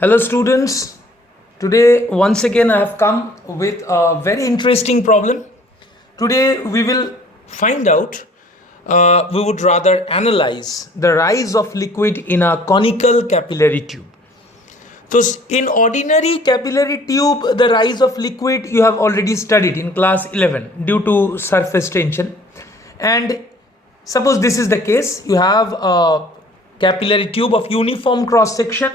Hello, students. Today, once again, I have come with a very interesting problem. Today, we will find out, we would rather analyze the rise of liquid in a conical capillary tube. So, in ordinary capillary tube, the rise of liquid you have already studied in class 11 due to surface tension. And suppose this is the case, you have a capillary tube of uniform cross section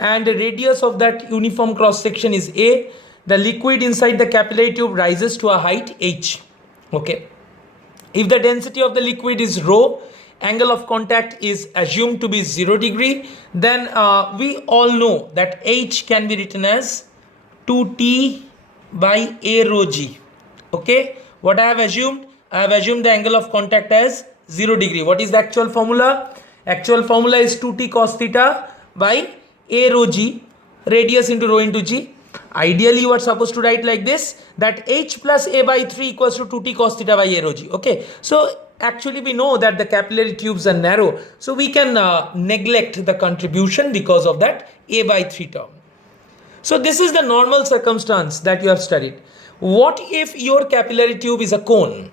and the radius of that uniform cross section is A. The liquid inside the capillary tube rises to a height h. Okay. If the density of the liquid is rho, angle of contact is assumed to be 0 degree, then we all know that h can be written as 2t by a rho g. Okay. What I have assumed? I have assumed the angle of contact as 0 degree. What is the actual formula? Actual formula is 2t cos theta by a rho g, radius into rho into g. Ideally, you are supposed to write like this, that h plus a by 3 equals to 2t cos theta by a rho g. Okay, so actually we know that the capillary tubes are narrow, so we can neglect the contribution because of that a by 3 term. So this is the normal circumstance that you have studied. What if your capillary tube is a cone?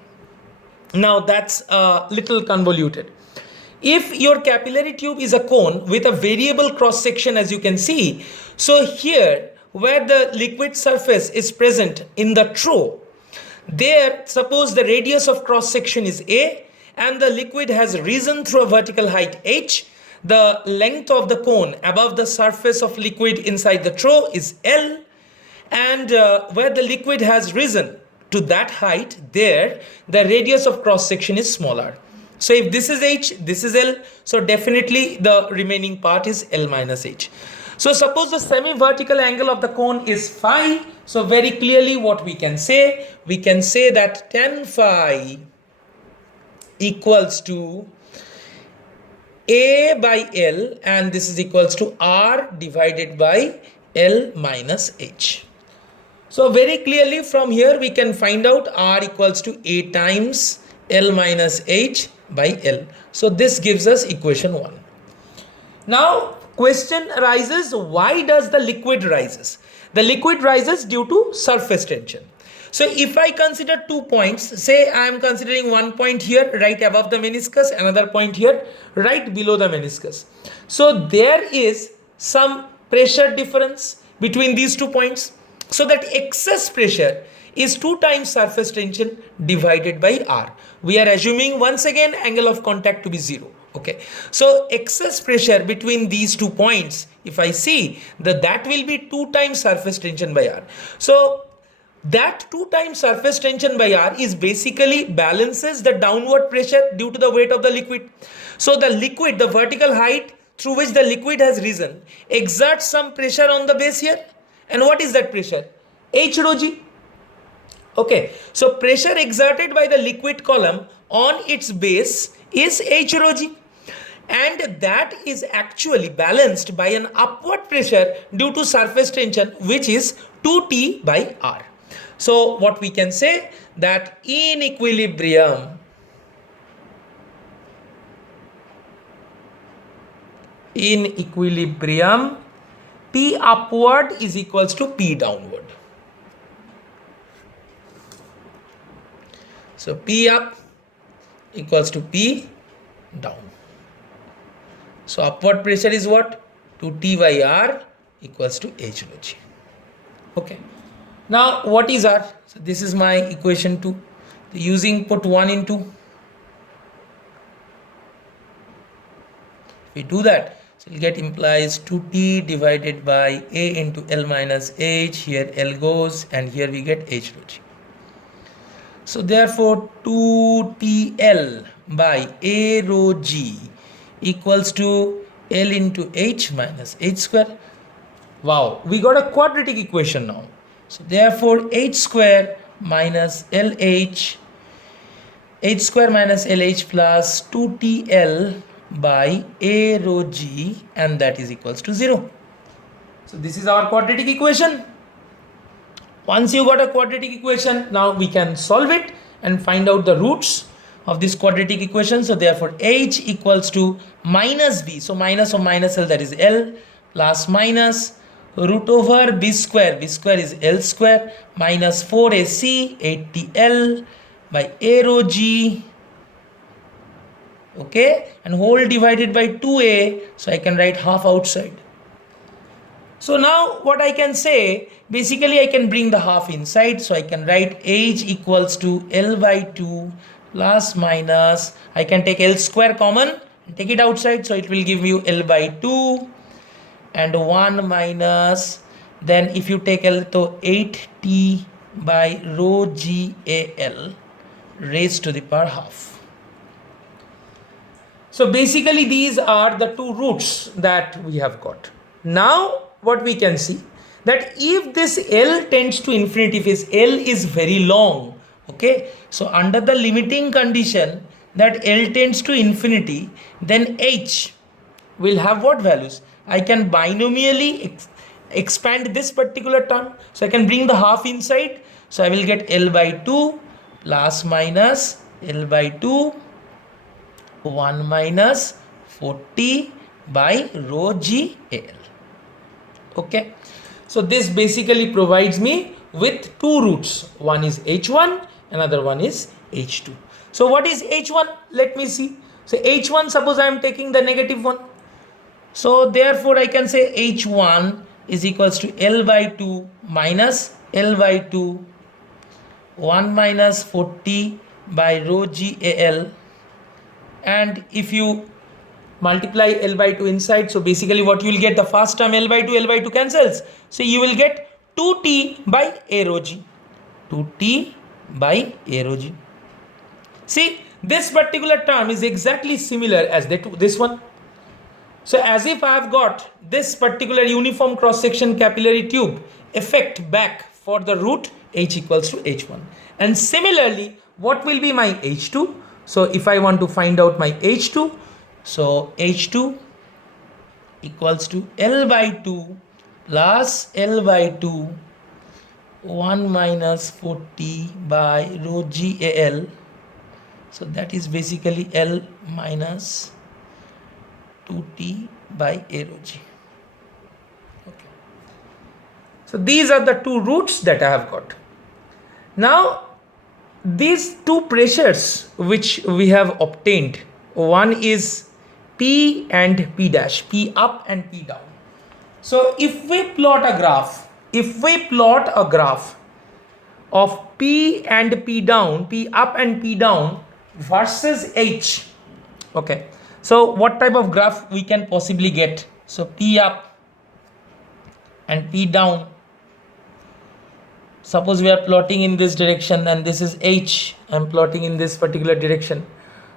Now that's a little convoluted. If your capillary tube is a cone with a variable cross section, as you can see, so here where the liquid surface is present in the trough, there suppose the radius of cross section is A and the liquid has risen through a vertical height h. The length of the cone above the surface of liquid inside the trough is L, and where the liquid has risen to that height, there the radius of cross section is smaller. So if this is h, this is L, so definitely the remaining part is L minus h. So suppose the semi-vertical angle of the cone is phi. So very clearly what we can say that tan phi equals to A by L, and this is equals to R divided by L minus h. So very clearly from here we can find out R equals to A times L minus h by L. So this gives us equation 1. Now question arises, why does the liquid rises? The liquid rises due to surface tension. So if I consider 2 points, say I am considering one point here right above the meniscus, another point here right below the meniscus. So there is some pressure difference between these 2 points. So that excess pressure is 2 times surface tension divided by R. We are assuming once again angle of contact to be 0. Okay. So excess pressure between these 2 points, if I see that will be 2 times surface tension by R. So that 2 times surface tension by R is basically balances the downward pressure due to the weight of the liquid. So the liquid, the vertical height through which the liquid has risen, exerts some pressure on the base here. And what is that pressure? H rho g. Okay, so pressure exerted by the liquid column on its base is H rho g, and that is actually balanced by an upward pressure due to surface tension, which is 2T by R. So what we can say, that in equilibrium P upward is equals to P downward. So P up equals to P down. So upward pressure is what? 2T by R equals to H rho g. Okay. Now what is R? So this is my equation 2. Using put 1 into. If we do that, so we'll get implies 2T divided by A into L minus H. Here L goes and here we get H rho g. So therefore 2TL by A rho g equals to L into H minus H square. Wow, we got a quadratic equation now. So therefore H square minus LH, H square minus LH plus 2TL by A rho g, and that is equals to 0. So this is our quadratic equation. Once you got a quadratic equation, now we can solve it and find out the roots of this quadratic equation. So therefore H equals to minus B. So minus of minus L, that is L, plus minus root over b square is L square minus 4ac 8tL by a rho g, okay, and whole divided by 2a, so I can write half outside. So now what I can say, basically I can bring the half inside, so I can write h equals to L by 2 plus minus, I can take L square common and take it outside, so it will give you L by 2 and 1 minus, then if you take L, so 8t by rho g a L raised to the power half. So basically these are the two roots that we have got. Now what we can see, that if this L tends to infinity, if this L is very long, okay, so under the limiting condition that L tends to infinity, then h will have what values? I can binomially expand this particular term, so I can bring the half inside, so I will get L by 2 plus minus L by 2 1 minus 40 by rho g a L. Okay, so this basically provides me with two roots. One is h1, another one is h2. So what is h1? Let me see. So h1, suppose I am taking the negative one. So therefore I can say h1 is equals to L by 2 minus L by 2 1 minus 40 by rho g a L, and if you multiply L by 2 inside, so basically what you will get, the first term L by 2 cancels, so you will get 2t by a rho g, 2t by a rho g. See, this particular term is exactly similar as this one. So as if I have got this particular uniform cross section capillary tube effect back for the root h equals to h1, and similarly what will be my h2? So if I want to find out my h2, so h2 equals to L by 2 plus L by 2 1 minus 40 by rho g a L, so that is basically L minus 2t by a rho g. Okay, so these are the two roots that I have got. Now these two pressures which we have obtained, one is P and P dash, P up and P down. So if we plot a graph of P and P down, P up and P down versus H, okay, so what type of graph we can possibly get? So P up and P down, suppose we are plotting in this direction and this is H, I am plotting in this particular direction,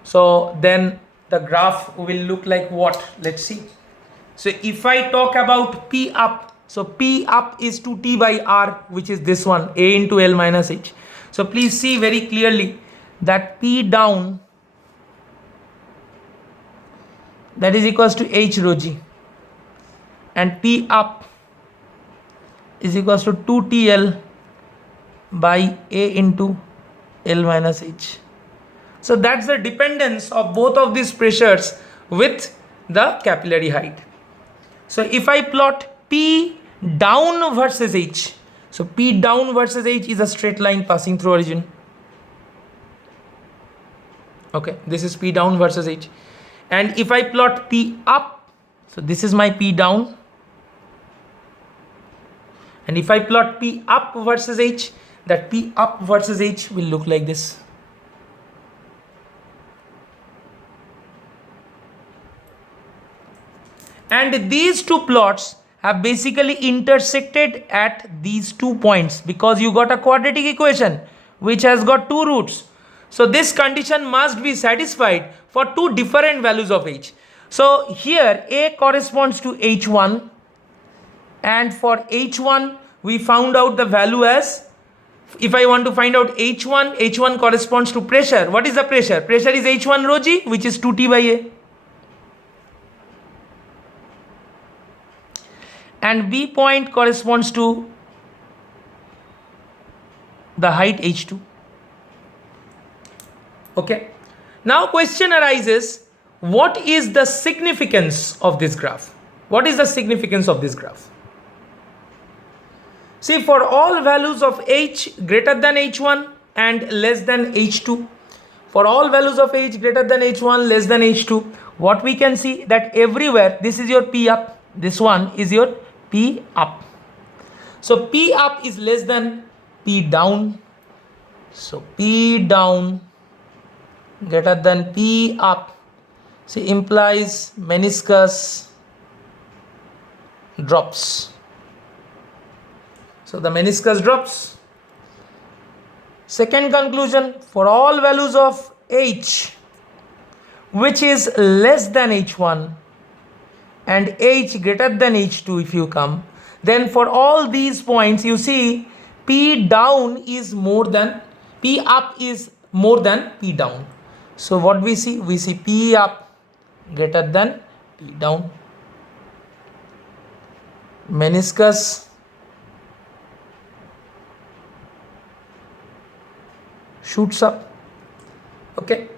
so then the graph will look like what? Let's see. So if I talk about P up, so P up is 2t by r, which is this one, a into L minus h. So please see very clearly that P down, that is equals to h rho g, and P up is equals to 2tl by a into L minus h. So that's the dependence of both of these pressures with the capillary height. So if I plot P down versus H, so P down versus H is a straight line passing through origin. Okay, this is P down versus H. And if I plot P up, so this is my P down. And if I plot P up versus H, that P up versus H will look like this. And these two plots have basically intersected at these 2 points, because you got a quadratic equation which has got two roots. So this condition must be satisfied for two different values of h. So here a corresponds to h1, and for h1 we found out the value as, if I want to find out h1 corresponds to pressure. What is the pressure? Pressure is h1 rho g, which is 2t by a. And B point corresponds to the height h2. Okay. Now question arises, what is the significance of this graph? What is the significance of this graph? See, for all values of h greater than h1 and less than h2, for all values of h greater than h1 less than h2, what we can see that everywhere this is your p up, this one is your p up. So p up is less than p down. So p down greater than p up. See, implies meniscus drops. So the meniscus drops. Second conclusion, for all values of h which is less than h1 and h greater than h2, if you come, then for all these points you see p down is more than p up is more than p down. So what we see? We see p up greater than p down. Meniscus shoots up. Okay,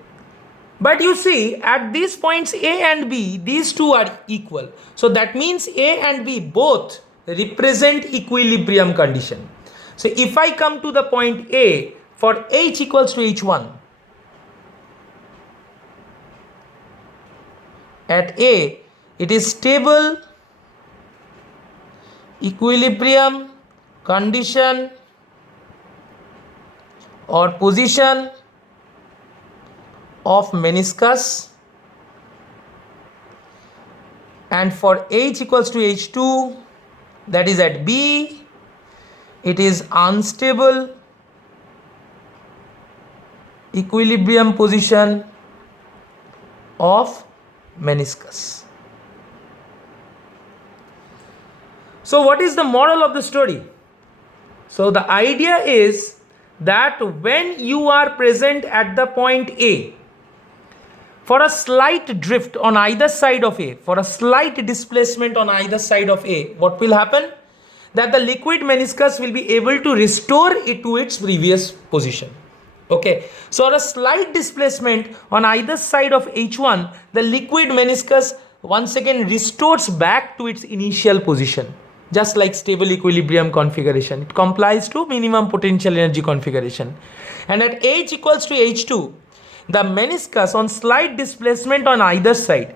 but you see at these points A and B, these two are equal. So that means A and B both represent equilibrium condition. So if I come to the point A for h equals to h1, at A it is stable equilibrium condition or position of meniscus, and for h equals to h2, that is at B, it is unstable equilibrium position of meniscus. So what is the moral of the story? So the idea is that when you are present at the point A, for a slight drift on either side of A, for a slight displacement on either side of A, what will happen? That the liquid meniscus will be able to restore it to its previous position. Okay, so a slight displacement on either side of H1, the liquid meniscus once again restores back to its initial position. Just like stable equilibrium configuration, it complies to minimum potential energy configuration. And at h equals to h2, the meniscus on slight displacement on either side,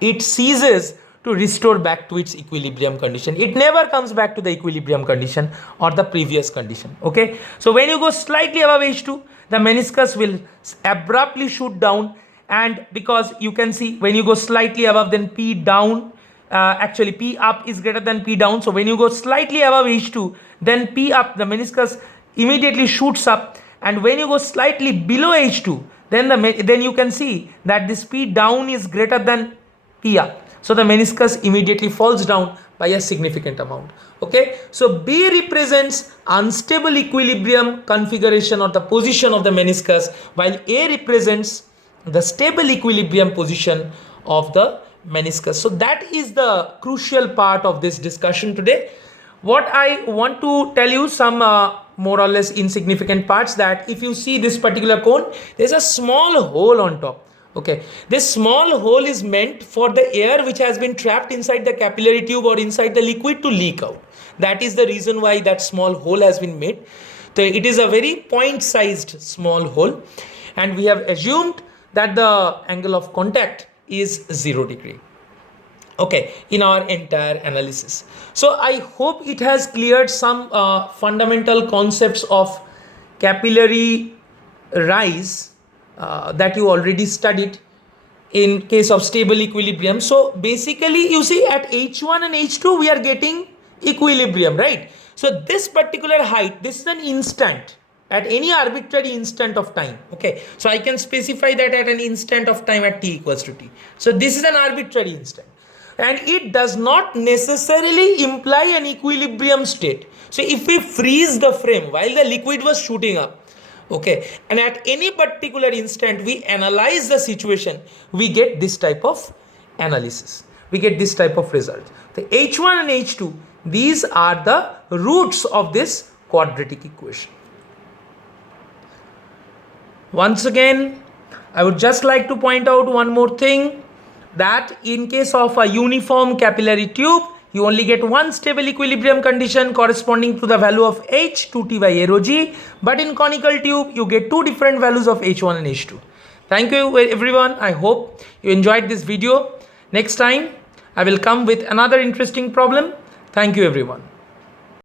it ceases to restore back to its equilibrium condition. It never comes back to the equilibrium condition or the previous condition. Okay, so when you go slightly above h2, the meniscus will abruptly shoot down. And because you can see when you go slightly above, then p down, actually p up is greater than p down. So when you go slightly above h2, then p up, the meniscus immediately shoots up. And when you go slightly below h2, then you can see that this p down is greater than p up. So the meniscus immediately falls down by a significant amount. Okay, so B represents unstable equilibrium configuration or the position of the meniscus, while A represents the stable equilibrium position of the meniscus. So that is the crucial part of this discussion today. What I want to tell you, some more or less insignificant parts, that if you see this particular cone, there's a small hole on top. Okay, this small hole is meant for the air which has been trapped inside the capillary tube or inside the liquid to leak out. That is the reason why that small hole has been made. So it is a very point-sized small hole, and we have assumed that the angle of contact is 0 degree. Okay, in our entire analysis. So I hope it has cleared some fundamental concepts of capillary rise that you already studied in case of stable equilibrium. So basically you see at H1 and H2 we are getting equilibrium, right? So this particular height, this is an instant at any arbitrary instant of time. Okay, so I can specify that at an instant of time at t equals to t. So this is an arbitrary instant, and it does not necessarily imply an equilibrium state. So if we freeze the frame while the liquid was shooting up, okay, and at any particular instant we analyze the situation, we get this type of analysis, we get this type of result. The H1 and H2, these are the roots of this quadratic equation. Once again, I would just like to point out one more thing, that in case of a uniform capillary tube, you only get one stable equilibrium condition corresponding to the value of H 2T by rho g, but in conical tube you get two different values of H1 and H2. Thank you everyone. I hope you enjoyed this video. Next time I will come with another interesting problem. Thank you everyone.